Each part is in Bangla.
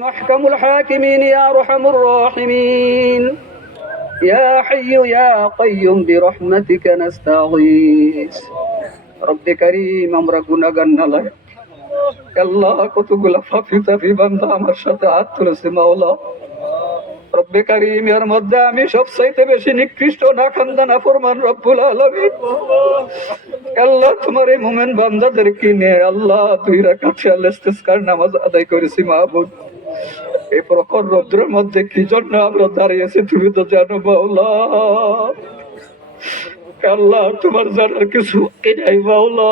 محكم الحاكمين يا أرحم الراحمين يا حي يا قيوم برحمتك نستغيث رب كريم আমরা গুনাহগার নালায় আল্লাহ কতগুলা ফাফি তাফি বান্দা আমার সাথে হাত তুলেছে মাওলা রব্বে কারিম এর মধ্যে আমি সব চাইতে বেশি নিকৃষ্ট না খান্দা না ফরমান রব্বুল আলামিন আল্লাহ তোমার এই মোমেন বান্দাদের কিনে আল্লাহ তুই রাখাচ্ছি আল্লাহ ইস্তেসকার নামাজ আদায় করেছি মাহবুব এই প্রখর রৌদ্রের মধ্যে কি জন্য আমরা দাঁড়িয়েছি তুমি তো জানো বাউলা আল্লাহ তোমার জানার কিছু এটাই বাউলা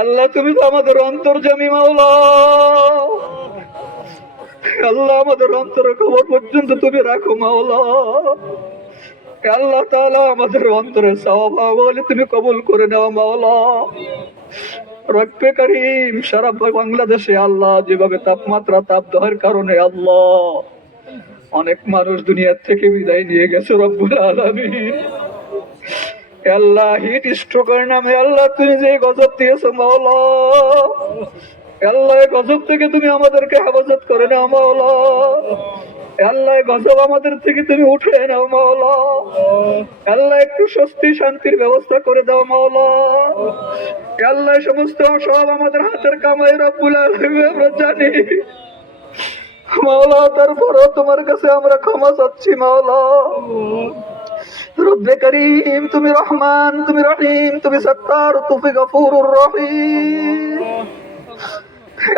আল্লাহ তুমি তো আমাদের অন্তর্জামী মাওলা আল্লাহ আমাদের অন্তর খবর পর্যন্ত তুমি রাখো মাওলা আল্লাহ তাহলে আমাদের অন্তরে বলে তুমি কবুল করে নেওয়া মাওলা রব্বে করিম সারা বাংলাদেশে আল্লাহ যেভাবে তাপমাত্রা তাপ তাপদহের কারণে আল্লাহ অনেক মানুষ দুনিয়ার থেকে বিদায় নিয়ে গেছে রব্বুল আলমিন আল্লাহ হিট স্ট্রোকের নামে আল্লাহ তুমি যে গজব দিয়েছো মাওলা আল্লাহ গজব থেকে তুমি আমাদেরকে হেফাজত করে না মাওলা আল্লাহ গজব আমাদের থেকে তুমি উঠে নাও মাওলা আল্লাহ একটু স্বস্তি শান্তির ব্যবস্থা করে দাও মাওলা আল্লাহ সমস্ত সব আমাদের হাতের কামাই রব্বুল আমরা জানি মাওলা তারপরও তোমার কাছে আমরা ক্ষমা চাচ্ছি মাওলা রব্বে করিম তুমি রহমান তুমি রহিম তুমি সত্তার তুমি গফুরুর রহিম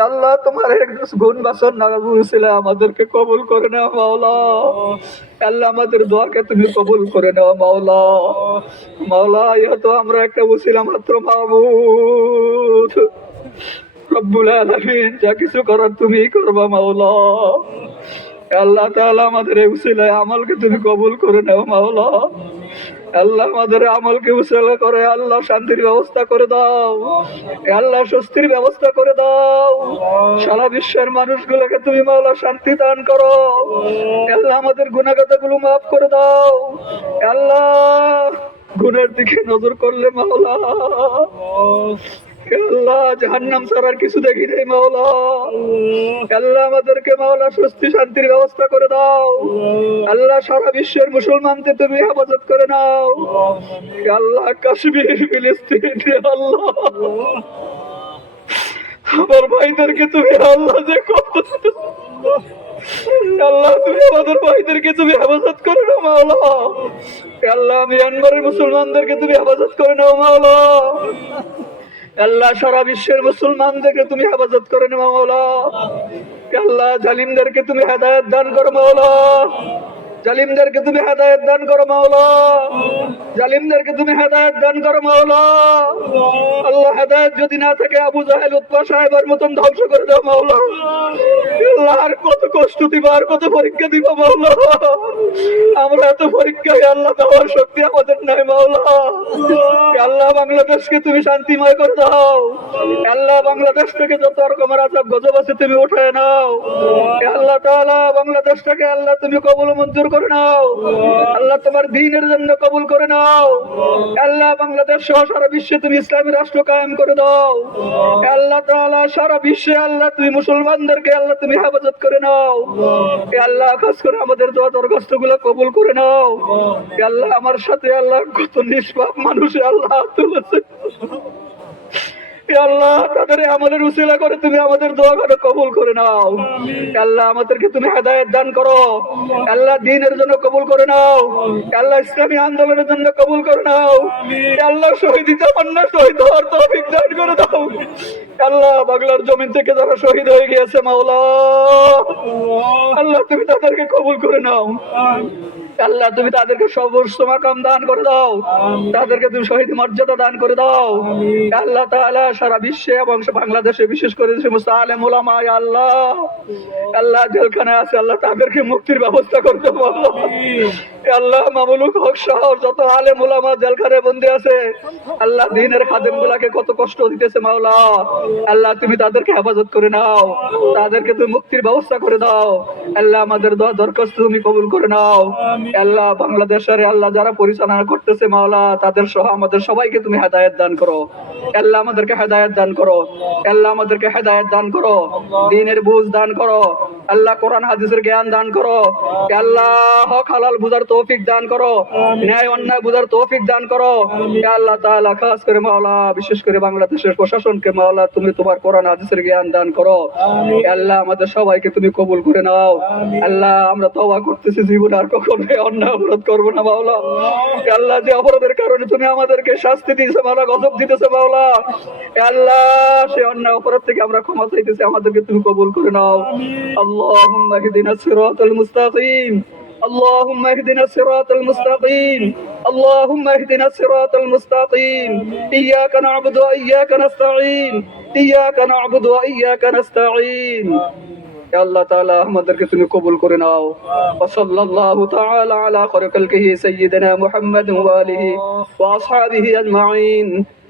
আল্লাহ তোমার গুণ বাসন নাগাগুলো আমাদেরকে কবুল করে নেওয়া মাওলা আল্লাহ আমাদের দোয়াকে তুমি কবুল করে নাও মাওলা মাওলা তো আমরা একটা বসিলা মাত্র মাহবুদ রব্বুল আলমিন যা কিছু করার তুমি করবা মাওলা আল্লাহ তাহলে আমাদের এই উসিলায় আমলকে তুমি কবুল করে নেও মাওলা আল্লাহ আমাদের আমলকে উসিলা করে আল্লাহ শান্তির ব্যবস্থা করে দাও আল্লাহ স্বস্তির ব্যবস্থা করে দাও সারা বিশ্বের মানুষগুলোকে তুমি মাওলা শান্তি দান করো আল্লাহ আমাদের গুলো মাফ করে দাও আল্লাহ গুণের দিকে নজর করলে মাওলা ব্যবস্থা করে দাও আল্লাহ সারা বিশ্বের মুসলমানদের তুমি করে নাও কাশ্মীর আমার ভাইদেরকে তুমি আল্লাহ যে কত আল্লাহ তুমি আমাদের ভাইদেরকে তুমি হেফাজত করে নাও মাওলা আল্লাহ মিয়ানমারের মুসলমানদেরকে তুমি হেফাজত করে নাও মাওলা আল্লাহ সারা বিশ্বের মুসলমানদেরকে তুমি হেফাজত করে নে মাওলা আল্লাহ জালিমদেরকে তুমি হেদায়ত দান করো মাওলা জালিমদেরকে তুমি হেদায়ত দান করো মাওলা জালিমদেরকে তুমি হেদায়ত দান করো মাওলা আল্লাহ হেদায়ত যদি না থাকে আবু জাহেল উৎপা সাহেবের মতন ধ্বংস করে দাও মাওলা আর কত কষ্ট দিব আর কত পরীক্ষা দিব মাওলা আমরা এত পরীক্ষায় আল্লাহ দেওয়ার শক্তি আমাদের নাই মাওলা আল্লাহ বাংলাদেশকে তুমি শান্তিময় করে দাও আল্লাহ বাংলাদেশ থেকে যত রকমের আজাব গজব আছে তুমি উঠে নাও আল্লাহ তাআলা বাংলাদেশটাকে আল্লাহ তুমি কবল মঞ্জুর করে নাও আল্লাহ তোমার দিনের জন্য কবুল করে নাও আল্লাহ বাংলাদেশ সহ সারা বিশ্বে তুমি ইসলামী রাষ্ট্র কায়েম করে দাও আল্লাহ তাআলা সারা বিশ্বে আল্লাহ তুমি মুসলমানদেরকে আল্লাহ তুমি হেফাজত করে নাও আল্লাহ খাস করে আমাদের দোয়া দরখাস্ত গুলো কবুল করে নাও আল্লাহ আমার সাথে আল্লাহ কত নিষ্পাপ মানুষ আল্লাহ তুলেছে আল্লাহ তাদের আমাদের উসিলা করে তুমি আমাদের দোয়া করে কবুল করে নাও আল্লাহ আমাদেরকে তুমি হেদায়ত দান করো আল্লাহ দিনের জন্য কবুল করে নাও আল্লাহ ইসলামী আন্দোলনের জন্য কবুল করে নাও আল্লাহ শহীদ জামান্না শহীদ হওয়ার নির্ধারণ করে দাও আল্লাহ বাংলার জমিন থেকে যারা শহীদ হয়ে গিয়েছে মাওলা আল্লাহ তুমি তাদেরকে কবুল করে নাও আল্লাহ তুমি তাদেরকে মাকাম দান করে দাও তাদেরকে তুমি শহীদ মর্যাদা দান করে দাও আল্লাহ তাআলা সারা বিশ্বে এবং বাংলাদেশে বিশেষ করে সমস্ত আলেম ওলামা আল্লাহ আল্লাহ জেলখানায় আছে আল্লাহ তাদেরকে মুক্তির ব্যবস্থা করতে আল্লাহ মামুলুক হক শাহ যত আলেম ওলামা জেলখানায় বন্দী আছে আল্লাহ দিনের খাদেম গুলাকে কত কষ্ট দিতেছে মাওলা আল্লাহ তুমি তাদেরকে হেফাজত করে নাও তাদেরকে তুমি মুক্তির ব্যবস্থা করে দাও আল্লাহ আমাদের দোয়া দরখাস্ত তুমি কবুল করে নাও আল্লাহ বাংলাদেশের আল্লাহ যারা পরিচালনা করতেছে মাওলা তাদের সহ আমাদের সবাইকে তুমি হেদায়ত দান করো আল্লাহ আমাদেরকে হেদায়ত দান করো আল্লাহ আমাদেরকে হেদায়ত দান করো দিনের বুঝ দান করো আল্লাহ কোরআন হাদিসের জ্ঞান দান করো আল্লাহ হক হালাল বুঝার তৌফিক দান করো ন্যায় অন্যায় বুঝার তৌফিক দান করো আল্লাহ তাআলা খাস করে মাওলা বিশেষ করে বাংলাদেশের প্রশাসনকে মাওলা তুমি তোমার কোরআন হাদিসের জ্ঞান দান করো আল্লাহ আমাদের সবাইকে তুমি কবুল করে নাও আল্লাহ আমরা তওবা করতেছি জীবন আর কখনো অন্যায় অপরাধ করব না মাওলা আল্লাহ যে অপরাধের কারণে তুমি আমাদেরকে শাস্তি দিয়েছো মাওলা গজব দিতেছো মাওলা আল্লাহ সে অন্যায় অপরাধ থেকে আমরা ক্ষমা চাইতেছি আমাদেরকে তুমি কবুল করে নাও আমিন اللهم اهدنا الصراط المستقيم اللهم اهدنا الصراط المستقيم اللهم اهدنا الصراط المستقيم إياك نعبد وإياك نستعين إياك نعبد وإياك نستعين يا الله تعالى আমাদেরকে তুমি কবুল করে নাও وصلى الله تعالى على خير خلقه سيدنا محمد وآله وأصحابه أجمعين